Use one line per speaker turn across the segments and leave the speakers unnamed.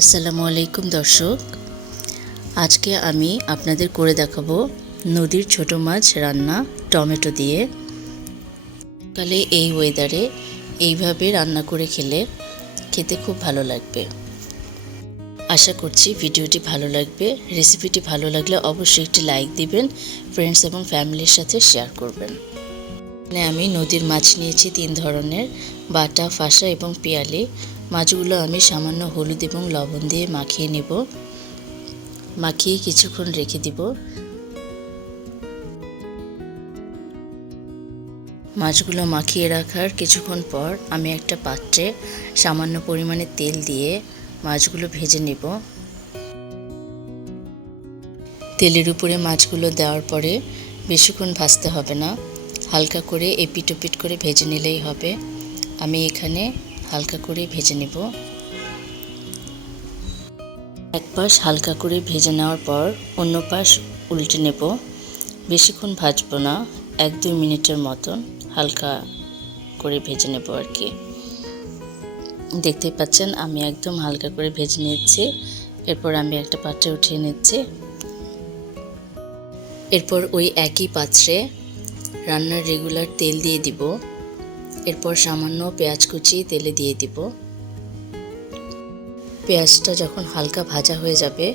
আসসালামু আলাইকুম দর্শক। আজকে আমি আপনাদের করে দেখাবো নদীর ছোট মাছ রান্না টমেটো দিয়ে। কালে এই ওয়েদারে এইভাবে রান্না করে খেলে খেতে খুব ভালো লাগবে। আশা করছি ভিডিওটি ভালো লাগবে। রেসিপিটি ভালো লাগলে অবশ্যই একটি লাইক দিবেন ফ্রেন্ডস এবং ফ্যামিলির সাথে শেয়ার করবেন। আমি নদীর মাছ নিয়েছি তিন ধরনের, বাটা, ফাঁসা এবং পিয়ালি। মাছগুলো আমি সামান্য হলুদ এবং লবণ দিয়ে মাখিয়ে নেব। মাখিয়ে কিছুক্ষণ রেখে দিব। মাছগুলো মাখিয়ে রাখার কিছুক্ষণ পর আমি একটা পাত্রে সামান্য পরিমাণে তেল দিয়ে মাছগুলো ভেজে নেব। তেলের উপরে মাছগুলো দেওয়ার পরে বেশিক্ষণ ভাজতে হবে না। হালকা করে এপিট ওপিট করে ভেজে নিলেই হবে। আমি এখানে হালকা করে ভেজে নেব। এক পাশ হালকা করে ভেজে নেওয়ার পর অন্য পাশ উল্টে নেব। বেশিক্ষণ ভাজবো না, এক দুই মিনিটের মতন হালকা করে ভেজে নেব আর কি। দেখতেই পাচ্ছেন, আমি একদম হালকা করে ভেজে নিচ্ছি এরপর আমি একটা পাত্রে উঠিয়ে নিচ্ছি। এরপর ওই একই পাত্রে রান্নার রেগুলার তেল দিয়ে দিব। এরপর সামান্য পেঁয়াজ কুচি তেলে দিয়ে দিব। পেঁয়াজটা যখন হালকা ভাজা হয়ে যাবে,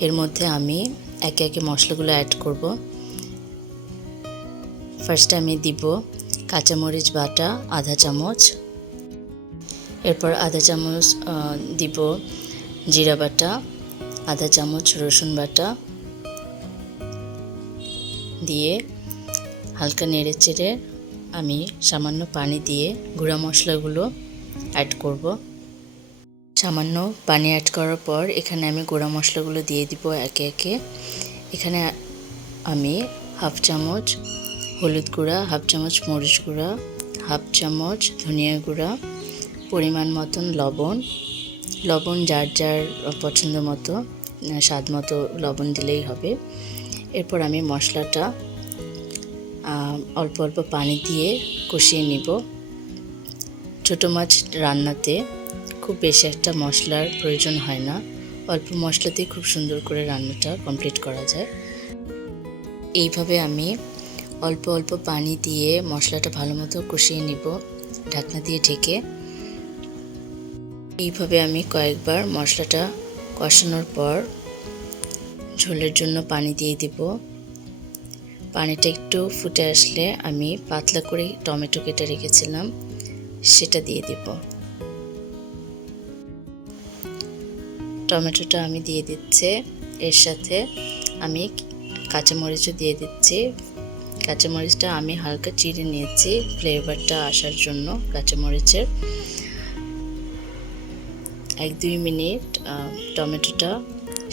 এর মধ্যে আমি একে একে মশলাগুলো অ্যাড করব। ফার্স্টে আমি দিব কাঁচামরিচ বাটা, আধা চামচ। এরপর আধা চামচ দিব জিরা বাটা, আধা চামচ রসুন বাটা। দিয়ে হালকা নেড়ে চেড়ে আমি সামান্য পানি দিয়ে গুঁড়া মশলাগুলো অ্যাড করব। সামান্য পানি অ্যাড করার পর এখানে আমি গুঁড়া মশলাগুলো দিয়ে দিব একে একে। এখানে আমি হাফ চামচ হলুদ গুঁড়া, হাফ চামচ মরিচ গুঁড়া, হাফ চামচ ধনিয়া গুঁড়া, পরিমাণ মতন লবণ। লবণ যার যার পছন্দ মতো, স্বাদ মতো লবণ দিলেই হবে। এরপর আমি মশলাটা অল্প অল্প পানি দিয়ে কষিয়ে নিব। ছোটো মাছ রান্নাতে খুব বেশি একটা মশলার প্রয়োজন হয় না। অল্প মশলাতেই খুব সুন্দর করে রান্নাটা কমপ্লিট করা যায়। এইভাবে আমি অল্প অল্প পানি দিয়ে মশলাটা ভালো মতো কষিয়ে নিব, ঢাকনা দিয়ে ঢেকে। এইভাবে আমি কয়েকবার মশলাটা কষানোর পর ঝোলের জন্য পানি দিয়ে দিব। পানিটা একটু ফুটে আসলে আমি পাতলা করে টমেটো কেটে রেখেছিলাম, সেটা দিয়ে দিব। টমেটোটা আমি দিয়ে দিচ্ছে, এর সাথে আমি কাঁচামরিচও দিয়ে দিচ্ছি। কাঁচামরিচটা আমি হালকা চিড়ে নিয়েছি, ফ্লেভারটা আসার জন্য কাঁচামরিচের। এক দুই মিনিট টমেটোটা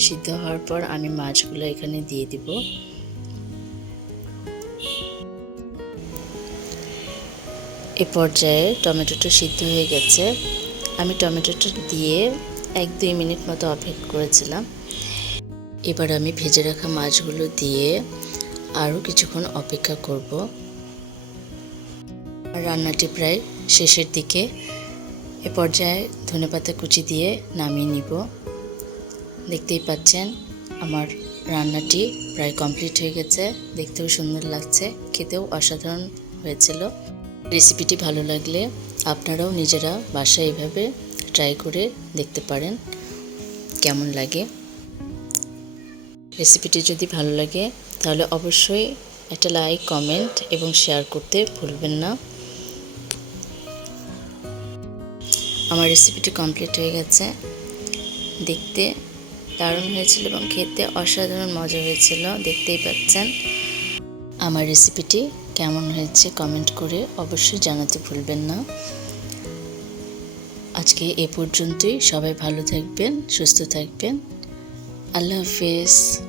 সিদ্ধ হওয়ার পর আমি মাছগুলো এখানে দিয়ে দিব। এ পর্যায়ে টমেটোটা সিদ্ধ হয়ে গেছে। আমি টমেটোটা দিয়ে এক দুই মিনিট মতো অপেক্ষা করেছিলাম। এবার আমি ভেজে রাখা মাছগুলো দিয়ে আরও কিছুক্ষণ অপেক্ষা করব। রান্নাটি প্রায় শেষের দিকে। এ পর্যায়ে ধনেপাতা কুচি দিয়ে নামিয়ে নিব। দেখতেই পাচ্ছেন, আমার রান্নাটি প্রায় কমপ্লিট হয়ে গেছে। দেখতেও সুন্দর লাগছে, খেতেও অসাধারণ হয়েছিল। রেসিপিটি ভালো লাগলে আপনারাও নিজেরা বাসায় এভাবে ট্রাই করে দেখতে পারেন কেমন লাগে। রেসিপিটি যদি ভালো লাগে তাহলে অবশ্যই একটা লাইক, কমেন্ট এবং শেয়ার করতে ভুলবেন না। আমার রেসিপিটি কমপ্লিট হয়ে গেছে। দেখতে দারুণ হয়েছিল এবং খেতে অসাধারণ মজা হয়েছিল, দেখতেই পাচ্ছেন। আমার রেসিপিটি কেমন হয়েছে কমেন্ট করে অবশ্যই জানাতে ভুলবেন না। আজকে এ পর্যন্তই। সবাই ভালো থাকবেন, সুস্থ থাকবেন। আল্লাহ হাফেজ।